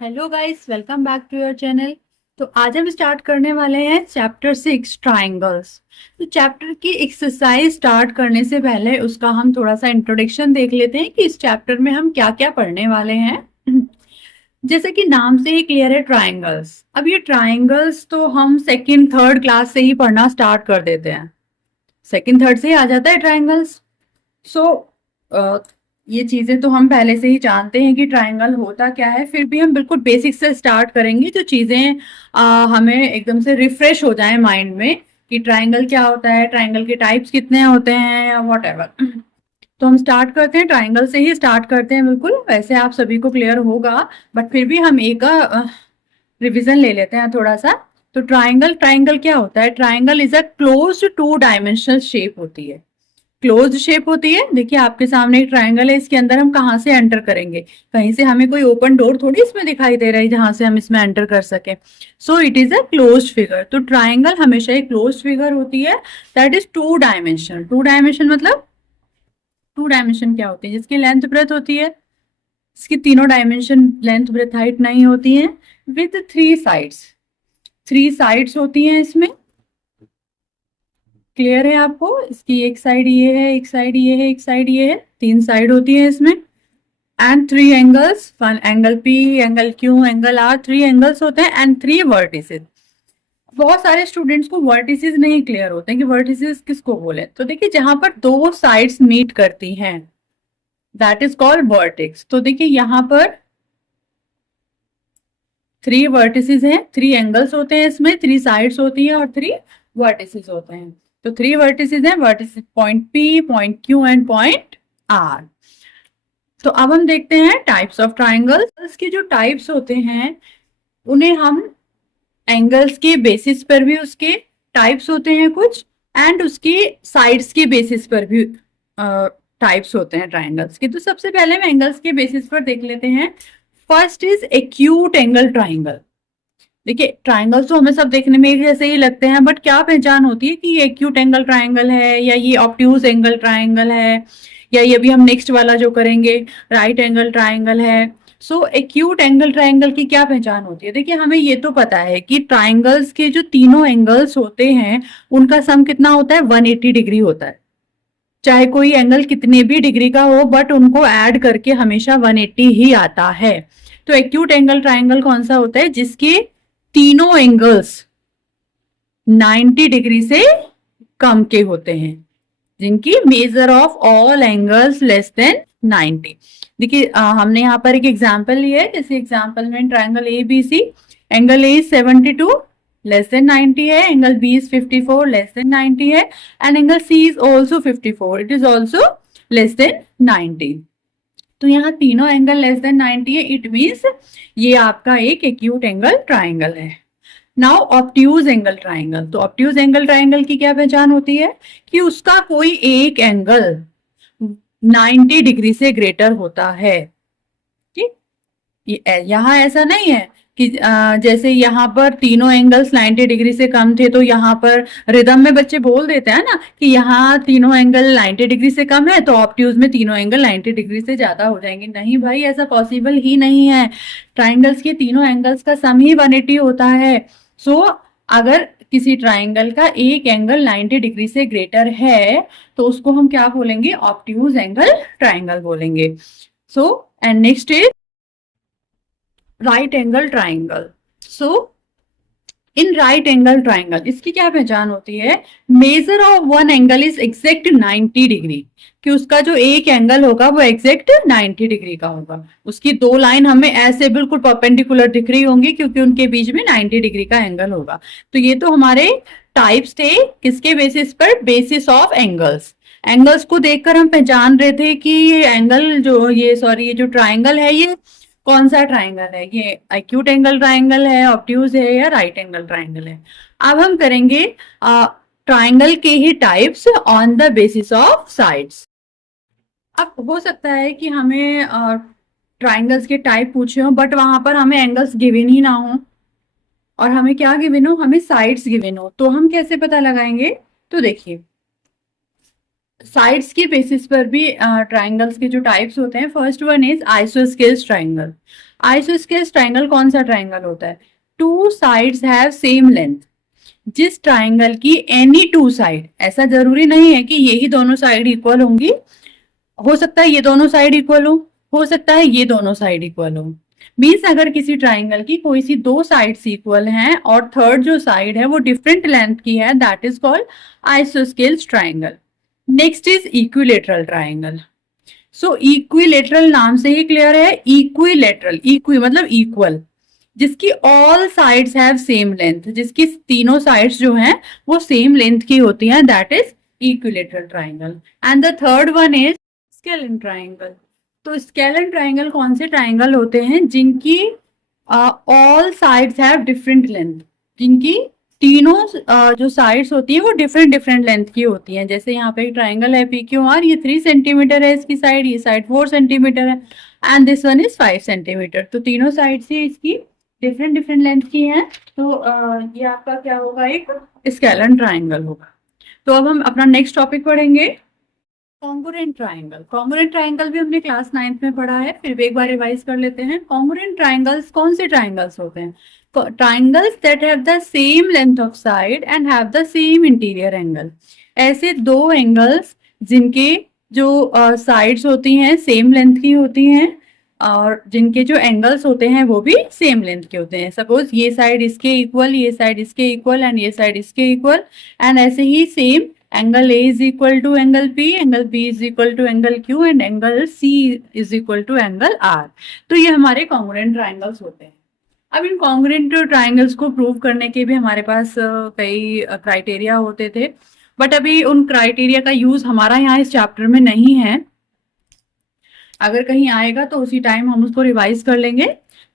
Hello guys, welcome back to your channel. तो आज हम स्टार्ट करने वाले हैं चैप्टर 6 ट्राइंगल्स। तो चैप्टर की एक्सरसाइज स्टार्ट करने से पहले उसका हम थोड़ा सा इंट्रोडक्शन देख लेते हैं कि इस चैप्टर में हम क्या क्या पढ़ने वाले हैं। जैसे कि नाम से ही क्लियर है, ट्राइंगल्स। अब ये ट्राइंगल्स तो हम सेकंड थर्ड क्लास से ही पढ़ना स्टार्ट कर देते हैं, सेकंड थर्ड से ही आ जाता है ट्राइंगल्स। सो ये चीजें तो हम पहले से ही जानते हैं कि ट्राइंगल होता क्या है, फिर भी हम बिल्कुल बेसिक से स्टार्ट करेंगे जो चीजें हमें एकदम से रिफ्रेश हो जाए माइंड में कि ट्राइंगल क्या होता है, ट्राइंगल के टाइप्स कितने होते हैं या वॉट एवर। तो हम स्टार्ट करते हैं, ट्राइंगल से ही स्टार्ट करते हैं। बिल्कुल वैसे आप सभी को क्लियर होगा, बट फिर भी हम एक रिविजन ले लेते हैं थोड़ा सा। तो ट्राइंगल ट्राइंगल क्या होता है? Triangle is a close two dimensional shape होती है, क्लोज शेप होती है। देखिए आपके सामने एक ट्राइंगल है, इसके अंदर हम कहाँ से एंटर करेंगे? कहीं से हमें कोई ओपन डोर थोड़ी इसमें दिखाई दे रहा है जहां से हम इसमें एंटर कर सके। So it is a close figure. तो ट्राइंगल हमेशा एक क्लोज फिगर होती है that is two dimension. Two dimension मतलब, टू डायमेंशन क्या होती है? जिसकी लेंथ ब्रेथ होती है, इसकी तीनों डायमेंशन लेंथ ब्रेथ हाइट नहीं होती है, with three sides. Three sides होती हैं इसमें। क्लियर है आपको? इसकी एक साइड ये है, एक साइड ये है, एक साइड ये है, तीन साइड होती है इसमें। And three angles, one angle P, angle Q, angle R, three angles होते हैं एंड थ्री वर्टिसेस। बहुत सारे स्टूडेंट्स को वर्टिसेस नहीं क्लियर होते हैं कि वर्टिसेस किसको बोले। तो देखिए जहां पर दो साइड्स मीट करती हैं दैट इज कॉल्ड वर्टेक्स। तो देखिए यहाँ पर थ्री वर्टिसेस हैं, थ्री एंगल्स होते हैं इसमें, थ्री साइड्स होती है और थ्री वर्टिसेस होते हैं। तो थ्री वर्टिसेस हैं, vertices point P, point Q and point R. तो अब हम देखते हैं टाइप्स ऑफ ट्राइंगल्स के जो टाइप्स होते हैं उन्हें हम एंगल्स के बेसिस पर भी उसके टाइप्स होते हैं कुछ, एंड उसके साइड्स के बेसिस पर भी टाइप्स होते हैं ट्राइंगल्स के। तो सबसे पहले हम एंगल्स के बेसिस पर देख लेते हैं। First is acute angle triangle. देखिए ट्राइंगल्स तो हमें सब देखने में एक जैसे ही लगते हैं, बट क्या पहचान होती है कि ये एक्यूट एंगल ट्राइंगल है या ये ऑब्ट्यूज एंगल ट्राइंगल है, या ये भी हम नेक्स्ट वाला जो करेंगे राइट एंगल ट्राइंगल है। सो एक्यूट एंगल ट्राइंगल की क्या पहचान होती है? देखिए हमें ये तो पता है कि ट्राइंगल्स के जो तीनों एंगल्स होते हैं उनका सम कितना होता है? 180 डिग्री होता है। चाहे कोई एंगल कितने भी डिग्री का हो, बट उनको ऐड करके हमेशा 180 ही आता है। तो एक्यूट एंगल ट्राइंगल कौन सा होता है? जिसके तीनों एंगल्स 90 डिग्री से कम के होते हैं, जिनकी measure of all angles less than 90। देखिए हमने यहाँ पर एक एग्जांपल लिया है। जैसे एग्जांपल में triangle A B C, angle A is 72 less than 90 है, angle B is 54 less than 90 है, and angle C is also 54, it is also less than 90। तो यहाँ तीनों एंगल लेस देन 90 है, इट मीन्स ये आपका एक एक्यूट एंगल ट्राइंगल है। Now obtuse angle triangle. तो ऑब्ट्यूज एंगल ट्राइंगल की क्या पहचान होती है? कि उसका कोई एक एंगल 90 डिग्री से ग्रेटर होता है। ठीक, यहाँ ऐसा नहीं है कि जैसे यहाँ पर तीनों एंगल्स 90 डिग्री से कम थे तो यहाँ पर रिदम में बच्चे बोल देते हैं ना कि यहाँ तीनों एंगल 90 डिग्री से कम है तो ऑब्ट्यूज में तीनों एंगल 90 डिग्री से ज्यादा हो जाएंगे। नहीं भाई, ऐसा पॉसिबल ही नहीं है। ट्राइंगल्स के तीनों एंगल्स का सम ही 180 होता है। सो अगर किसी ट्राइंगल का एक एंगल 90 डिग्री से ग्रेटर है तो उसको हम क्या बोलेंगे? ऑब्ट्यूज एंगल ट्राइंगल बोलेंगे। So and next is right angle triangle. So in right angle triangle इसकी क्या पहचान होती है? Measure of one angle is exact 90 degree. कि उसका जो एक एंगल होगा वो एग्जैक्ट 90 डिग्री का होगा। उसकी दो लाइन हमें ऐसे बिल्कुल परपेंडिकुलर दिख रही होंगी क्योंकि उनके बीच में 90 डिग्री का एंगल होगा। तो ये तो हमारे टाइप्स थे, किसके बेसिस पर? Basis of angles. एंगल्स को देखकर हम पहचान रहे थे कि ये एंगल जो ये जो ट्राइंगल है ये कौन सा ट्राइंगल है, ये एक्यूट एंगल ट्राइंगल है, ऑब्ट्यूज है या राइट एंगल ट्राइंगल है। अब हम करेंगे ट्राइंगल के ही types on the basis of sides. अब हो सकता है कि हमें ट्राइंगल्स के टाइप पूछे हो बट वहां पर हमें एंगल्स गिवन ही ना हो, और हमें क्या गिवन हो? हमें साइड्स गिवन हो। तो हम कैसे पता लगाएंगे? तो देखिए साइड्स की बेसिस पर भी ट्राइंगल्स के जो टाइप्स होते हैं, first one is isosceles triangle. Isosceles triangle कौन सा ट्राइंगल होता है? Two sides have same length. जिस ट्राइंगल की एनी टू साइड, ऐसा जरूरी नहीं है कि यही दोनों साइड इक्वल होंगी, हो सकता है ये दोनों साइड इक्वल हो सकता है ये दोनों साइड इक्वल हो। मीन्स अगर किसी ट्राइंगल की कोई सी दो साइड्स इक्वल हैं और थर्ड जो साइड है वो डिफरेंट लेंथ की है, that is called isosceles triangle. Next is equilateral triangle. So equilateral नाम से ही क्लियर है, इक्विलेटरल, इक्वी मतलब इक्वल, जिसकी all sides have same length, जिसकी तीनों साइड्स जो हैं वो सेम लेंथ की होती हैं, that is equilateral triangle. And the third one is scalene triangle. तो स्केलन ट्राइंगल कौन से ट्राइंगल होते हैं? जिनकी all sides have different length, जिनकी तीनों जो साइड्स होती है वो डिफरेंट डिफरेंट लेंथ की होती हैं। जैसे यहाँ पे एक ट्राइंगल है पी क्यू आर, ये 3 सेंटीमीटर है इसकी साइड, ये साइड 4 सेंटीमीटर है and this one is 5 centimetre. तो तीनों साइड से इसकी डिफरेंट डिफरेंट लेंथ की हैं। तो ये आपका क्या होगा? एक स्केलन ट्राइंगल होगा। तो अब हम अपना नेक्स्ट टॉपिक पढ़ेंगे, कॉन्ग्रुएंट ट्राइंगल। कॉन्ग्रुएंट ट्राइंगल भी हमने क्लास 9th में पढ़ा है, फिर भी एक बार रिवाइज कर लेते हैं। कॉन्ग्रुएंट ट्राइंगल्स कौन से ट्राइंगल्स होते हैं? Triangles that have the same length of side and have the same interior angle. ऐसे दो एंगल्स जिनके जो साइड्स होती हैं सेम लेंथ की होती हैं और जिनके जो एंगल्स होते हैं वो भी सेम लेंथ के होते हैं। सपोज ये साइड इसके इक्वल, ये साइड इसके इक्वल एंड ये साइड इसके इक्वल, एंड ऐसे ही same angle A is equal to angle P, angle B is equal to angle Q and angle C is equal to angle R। तो ये हमारे कॉन्ग्रुएंट ट्राइंगल्स होते हैं। अब इन कॉन्ग्रुएंट ट्राइंगल्स को प्रूव करने के भी हमारे पास कई क्राइटेरिया होते थे, बट अभी उन क्राइटेरिया का यूज हमारा यहाँ इस चैप्टर में नहीं है। अगर कहीं आएगा तो उसी टाइम हम उसको रिवाइज कर लेंगे।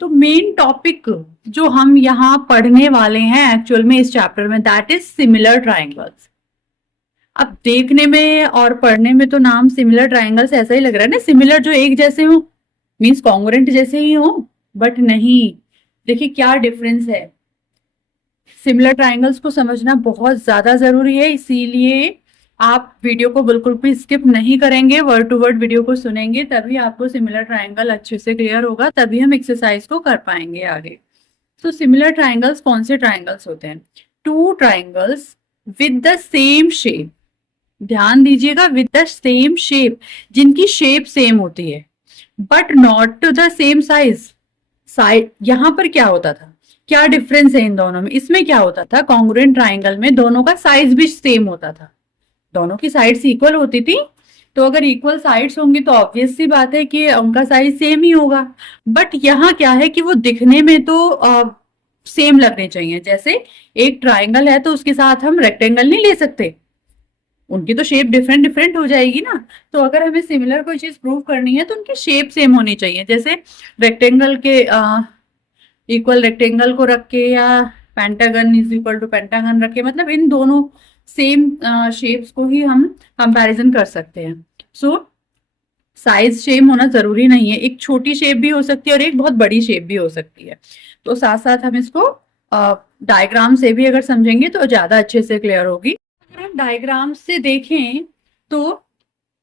तो मेन टॉपिक जो हम यहाँ पढ़ने वाले हैं एक्चुअल में इस चैप्टर में, दैट इज सिमिलर ट्राइंगल्स। अब देखने में और पढ़ने में तो नाम सिमिलर ट्राइंगल्स ऐसा ही लग रहा है ना, सिमिलर जो एक जैसे हो, मीन्स कॉन्ग्रुएंट जैसे ही हो, बट नहीं। देखिए क्या डिफरेंस है। सिमिलर ट्राइंगल्स को समझना बहुत ज्यादा जरूरी है, इसीलिए आप वीडियो को बिल्कुल भी स्किप नहीं करेंगे, वर्ड टू वर्ड वीडियो को सुनेंगे, तभी आपको सिमिलर ट्राइंगल अच्छे से क्लियर होगा, तभी हम एक्सरसाइज को कर पाएंगे आगे। तो सिमिलर ट्राइंगल्स कौन से ट्राइंगल्स होते हैं? Two triangles with the same shape, ध्यान दीजिएगा, विद द सेम शेप, जिनकी शेप सेम होती है but not to the same size. Side यहाँ पर क्या होता था, क्या डिफरेंस है इन दोनों में? इसमें क्या होता था, कॉन्ग्रुएंट ट्राइंगल में दोनों का साइज भी सेम होता था, दोनों की साइड्स इक्वल होती थी। तो अगर इक्वल साइड्स होंगी तो ऑब्वियस सी बात है कि उनका साइज सेम ही होगा। बट यहाँ क्या है कि वो दिखने में तो सेम लगने चाहिए। जैसे एक ट्राइंगल है तो उसके साथ हम रेक्टेंगल नहीं ले सकते, उनकी तो शेप डिफरेंट डिफरेंट हो जाएगी ना। तो अगर हमें सिमिलर कोई चीज प्रूव करनी है तो उनकी शेप सेम होनी चाहिए। जैसे रेक्टेंगल के इक्वल रेक्टेंगल को रख के या pentagon is equal to pentagon रख के, मतलब इन दोनों सेम शेप्स को ही हम कंपैरिजन कर सकते हैं। सो साइज सेम होना जरूरी नहीं है, एक छोटी शेप भी हो सकती है और एक बहुत बड़ी शेप भी हो सकती है। तो साथ साथ हम इसको डायग्राम से भी अगर समझेंगे तो ज्यादा अच्छे से क्लियर होगी। अगर हम डायग्राम से देखें तो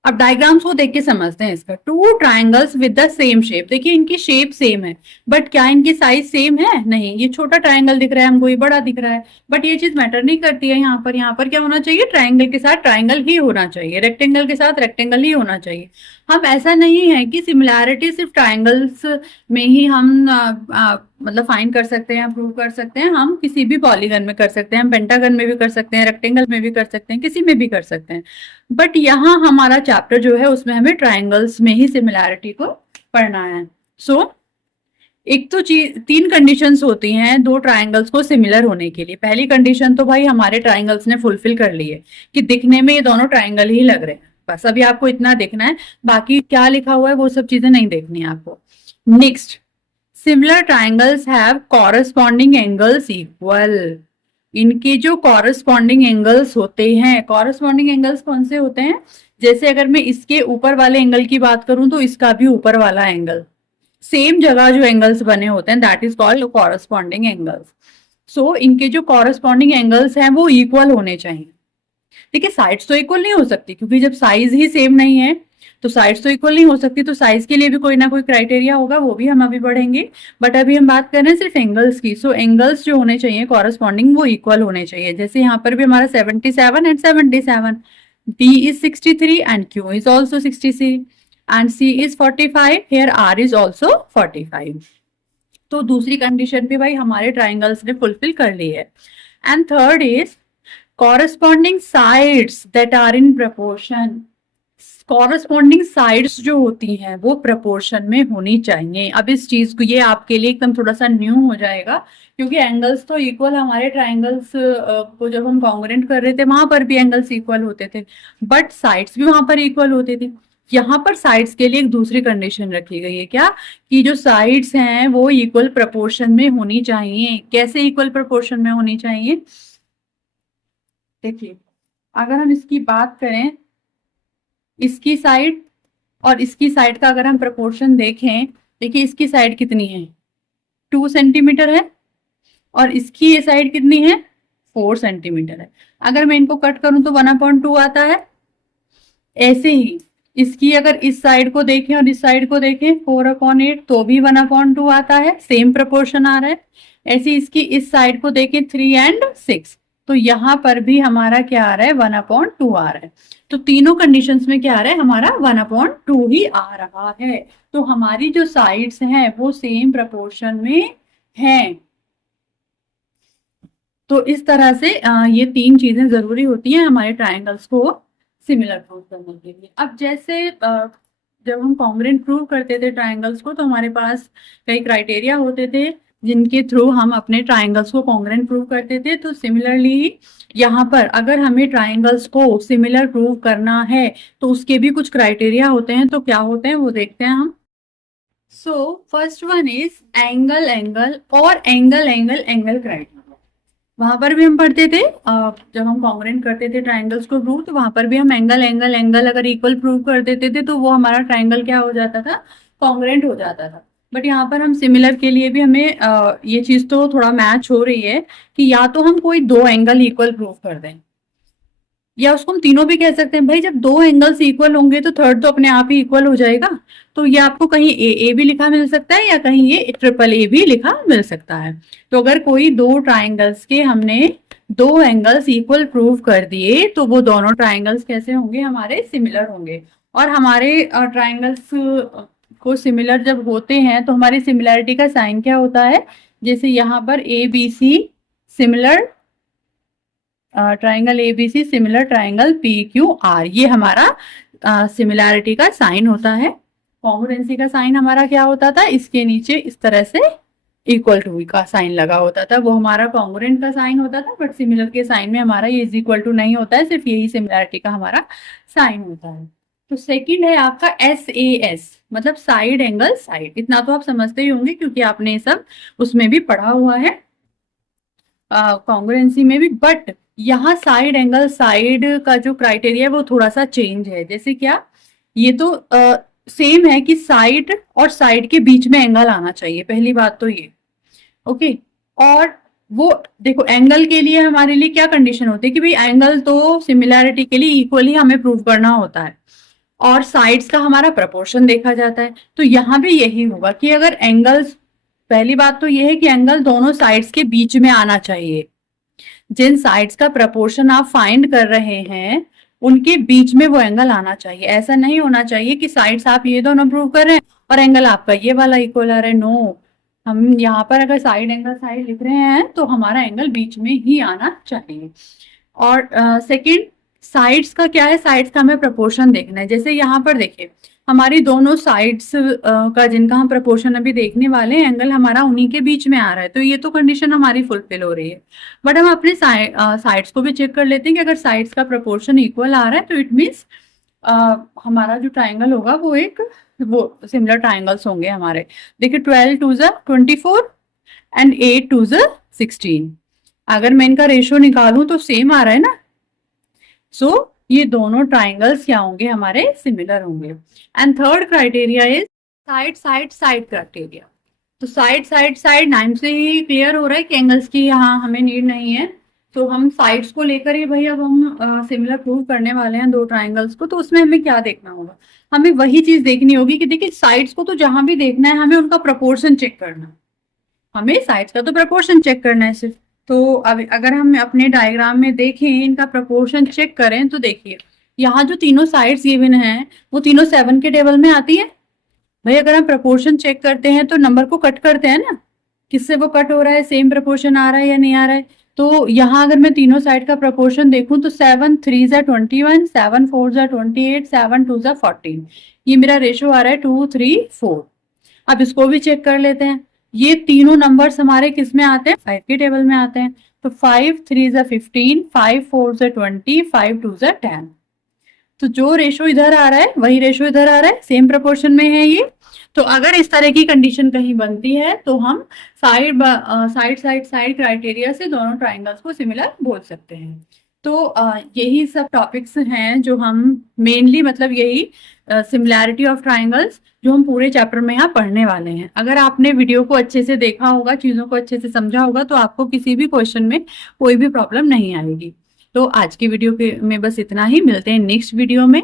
अब डायग्राम्स को देख के समझते हैं इसका। To triangles with the same shape, देखिए इनकी शेप सेम है बट क्या इनकी साइज सेम है? नहीं। ये छोटा ट्राइंगल दिख रहा है हमको, ये बड़ा दिख रहा है, बट ये चीज मैटर नहीं करती है। यहाँ पर क्या होना चाहिए? ट्राइंगल के साथ ट्राइंगल ही होना चाहिए, रेक्टेंगल के साथ रेक्टेंगल ही होना चाहिए। हम ऐसा नहीं है कि सिमिलैरिटी सिर्फ ट्राइंगल्स में ही हम मतलब फाइंड कर सकते हैं, प्रूव कर सकते हैं। हम किसी भी पॉलीगन में कर सकते हैं, हम पेंटागन में भी कर सकते हैं, रेक्टेंगल में भी कर सकते हैं, किसी में भी कर सकते हैं। बट यहाँ हमारा चैप्टर जो है उसमें हमें ट्राइंगल्स में ही सिमिलैरिटी को पढ़ना है। सो एक तो चीज, 3 कंडीशंस होती हैं दो ट्राइंगल्स को सिमिलर होने के लिए। पहली कंडीशन तो भाई हमारे ट्राइंगल्स ने फुलफिल कर ली है कि दिखने में ये दोनों ट्राइंगल ही लग रहे हैं, बस अभी आपको इतना देखना है, बाकी क्या लिखा हुआ है वो सब चीजें नहीं देखनी है आपको। Next, similar triangles have corresponding angles equal. इनके जो कॉरस्पॉन्डिंग एंगल्स होते हैं, कॉरस्पॉन्डिंग एंगल्स कौन से होते हैं? जैसे अगर मैं इसके ऊपर वाले एंगल की बात करूं तो इसका भी ऊपर वाला एंगल, सेम जगह जो एंगल्स बने होते हैं, that is called corresponding angles. So इनके जो कॉरस्पॉन्डिंग एंगल्स हैं वो इक्वल होने चाहिए। देखिए साइड्स तो इक्वल नहीं हो सकती, क्योंकि जब साइज ही सेम नहीं है तो साइड्स तो इक्वल नहीं हो सकती, तो साइज के लिए भी कोई ना कोई क्राइटेरिया होगा, वो भी हम अभी पढ़ेंगे। बट अभी हम बात कर रहे हैं सिर्फ एंगल्स की। सो एंगल्स जो होने चाहिए कॉरस्पॉन्डिंग वो इक्वल होने चाहिए। जैसे यहाँ पर भी हमारा 77 and 77, D is 63 and Q is also 63 and C is 45, here R is also 45। तो दूसरी कंडीशन भी भाई हमारे ट्राइंगल्स ने फुलफिल कर ली है। And third is corresponding sides that are in proportion. Corresponding sides जो होती हैं वो प्रपोर्शन में होनी चाहिए। अब इस चीज को, ये आपके लिए एकदम थोड़ा सा न्यू हो जाएगा, क्योंकि एंगल्स तो इक्वल हमारे ट्राइंगल्स को जब हम कॉन्ग्रुएंट कर रहे थे वहां पर भी एंगल्स इक्वल होते थे, बट साइड्स भी वहां पर इक्वल होते थे। यहाँ पर साइड्स के लिए एक दूसरी कंडीशन रखी गई है, क्या, कि जो साइड्स हैं वो इक्वल प्रपोर्शन में होनी चाहिए। कैसे इक्वल प्रपोर्शन में होनी चाहिए? देखिए अगर हम इसकी बात करें, इसकी साइड और इसकी साइड का अगर हम प्रपोर्शन देखें, देखिए इसकी साइड कितनी है, 2 सेंटीमीटर है, और इसकी ये साइड कितनी है, 4 सेंटीमीटर है। अगर मैं इनको कट करूं तो 1/2 आता है। ऐसे ही इसकी अगर इस साइड को देखें और इस साइड को देखें 4/8 तो भी 1/2 आता है, सेम प्रपोर्शन आ रहा है। ऐसे इसकी इस साइड को देखें 3 and 6 तो यहाँ पर भी हमारा क्या आ रहा है, 1/2 आ रहा है। तो तीनों कंडीशंस में क्या आ रहा है, हमारा 1/2 ही आ रहा है। तो हमारी जो साइड्स हैं वो सेम प्रपोर्शन में हैं। तो इस तरह से ये 3 चीजें जरूरी होती हैं हमारे ट्राइंगल्स को सिमिलर प्रूव करने के लिए। अब जैसे जब हम कॉन्ग्रुएंट प्रूव करते थे ट्राइंगल्स को तो हमारे पास कई क्राइटेरिया होते थे जिनके थ्रू हम अपने ट्राइंगल्स को कॉन्ग्रुएंट प्रूव करते थे। तो सिमिलरली यहाँ पर अगर हमें ट्राइंगल्स को सिमिलर प्रूव करना है तो उसके भी कुछ क्राइटेरिया होते हैं। तो क्या होते हैं वो देखते हैं हम। So first one is angle angle और एंगल एंगल एंगल क्राइटेरिया। वहां पर भी हम पढ़ते थे जब हम कॉन्ग्रुएंट करते थे ट्राइंगल्स को प्रूव, तो वहां पर भी हम एंगल एंगल एंगल अगर इक्वल प्रूव कर देते थे तो वो हमारा ट्राइंगल क्या हो जाता था, कॉन्ग्रुएंट हो जाता था। बट यहाँ पर हम सिमिलर के लिए भी हमें ये चीज तो थोड़ा मैच हो रही है कि या तो हम कोई 2 एंगल इक्वल प्रूव कर दें, या उसको हम तीनों भी कह सकते हैं। भाई जब 2 एंगल्स इक्वल होंगे तो थर्ड तो अपने आप ही इक्वल हो जाएगा। तो ये आपको कहीं ए भी लिखा मिल सकता है या कहीं ये ट्रिपल ए भी लिखा मिल सकता है। तो अगर कोई 2 ट्राइंगल्स के हमने 2 एंगल्स इक्वल प्रूव कर दिए तो वो दोनों ट्राइंगल्स कैसे होंगे, हमारे सिमिलर होंगे। और हमारे ट्राइंगल्स को सिमिलर जब होते हैं तो हमारी सिमिलैरिटी का साइन क्या होता है, जैसे यहाँ पर ABC similar triangle ABC similar triangle PQR, ये हमारा सिमिलैरिटी का साइन होता है। कॉन्ग्रुएंसी का साइन हमारा क्या होता था, इसके नीचे इस तरह से इक्वल टू का साइन लगा होता था, वो हमारा कॉन्ग्रुएंट का साइन होता था। बट सिमिलर के साइन में हमारा ये इज इक्वल टू नहीं होता है, सिर्फ यही सिमिलैरिटी का हमारा साइन होता है। तो सेकंड है आपका SAS, मतलब साइड एंगल साइड। इतना तो आप समझते ही होंगे क्योंकि आपने ये सब उसमें भी पढ़ा हुआ है कॉन्ग्रुएंसी में भी। बट यहाँ साइड एंगल साइड का जो क्राइटेरिया है वो थोड़ा सा चेंज है। जैसे क्या, ये तो सेम है कि साइड और साइड के बीच में एंगल आना चाहिए, पहली बात तो ये, ओके। और वो देखो एंगल के लिए हमारे लिए क्या कंडीशन होती है कि भाई एंगल तो सिमिलैरिटी के लिए इक्वली हमें प्रूव करना होता है, और साइड्स का हमारा प्रपोर्शन देखा जाता है। तो यहाँ भी यही होगा कि अगर एंगल्स, पहली बात तो ये है कि एंगल दोनों साइड्स के बीच में आना चाहिए। जिन साइड्स का प्रपोर्शन आप फाइंड कर रहे हैं उनके बीच में वो एंगल आना चाहिए। ऐसा नहीं होना चाहिए कि साइड्स आप ये दोनों प्रूव कर रहे हैं और एंगल आपका ये वाला इक्वल आ रहा है। नो, हम यहाँ पर अगर साइड एंगल साइड लिख रहे हैं तो हमारा एंगल बीच में ही आना चाहिए। और सेकंड, साइड्स का क्या है, साइड्स का हमें प्रपोर्शन देखना है। जैसे यहाँ पर देखिए हमारी दोनों साइड्स का जिनका हम प्रपोर्शन अभी देखने वाले हैं, एंगल हमारा उन्हीं के बीच में आ रहा है, तो ये तो कंडीशन हमारी फुलफिल हो रही है। बट हम अपने साइड्स को भी चेक कर लेते हैं कि अगर साइड्स का प्रपोर्शन इक्वल आ रहा है तो इट मीन्स हमारा जो ट्राइंगल होगा वो सिमिलर ट्राइंगल्स होंगे हमारे। देखिए 12 2 24 एंड 8 2 16। अगर मैं इनका रेशियो निकालूं तो सेम आ रहा है ना। सो ये दोनों ट्राइंगल्स क्या होंगे, हमारे सिमिलर होंगे। And third criteria is side side side criteria. तो साइड साइड साइड नाम से ही क्लियर हो रहा है कि एंगल्स की यहाँ हमें नीड नहीं है। तो हम साइड्स को लेकर ही भाई अब हम सिमिलर प्रूव करने वाले हैं दो ट्राइंगल्स को। तो उसमें हमें क्या देखना होगा, हमें वही चीज देखनी होगी कि देखिए साइड्स को तो जहां भी देखना है हमें उनका प्रोपोर्शन चेक करना है, हमें साइड्स का तो प्रोपोर्शन चेक करना है सिर्फ। तो अब अगर हम अपने डायग्राम में देखें इनका प्रोपोर्शन चेक करें तो देखिए यहाँ जो तीनों साइड्स गिवन हैं वो तीनों 7 के टेबल में आती है। भाई अगर हम प्रोपोर्शन चेक करते हैं तो नंबर को कट करते हैं ना, किससे वो कट हो रहा है, सेम प्रोपोर्शन आ रहा है या नहीं आ रहा है। तो यहाँ अगर मैं तीनों साइड का प्रोपोर्शन देखूं तो 7 3 जा 21, 7 4 जा 28, 7 2 जा 14, ये मेरा रेशो आ रहा है 2 3 4। अब इसको भी चेक कर लेते हैं, ये तीनों नंबर्स हमारे किस में आते हैं, 5 के टेबल में आते हैं। तो 5 3 जा 15, 5 4 जा 20, 5 2 जा 10। तो जो रेशो इधर आ रहा है वही रेशो इधर आ रहा है, सेम प्रोपोर्शन में है ये। तो अगर इस तरह की कंडीशन कहीं बनती है तो हम साइड साइड क्राइटेरिया से दोनों ट्राइंगल्स को सिमिलर बोल सकते हैं। तो यही सब टॉपिक्स हैं जो हम मेनली मतलब यही सिमिलैरिटी ऑफ ट्राइंगल्स जो हम पूरे चैप्टर में यहाँ पढ़ने वाले हैं। अगर आपने वीडियो को अच्छे से देखा होगा, चीज़ों को अच्छे से समझा होगा, तो आपको किसी भी क्वेश्चन में कोई भी प्रॉब्लम नहीं आएगी। तो आज की वीडियो में बस इतना ही, मिलते हैं नेक्स्ट वीडियो में।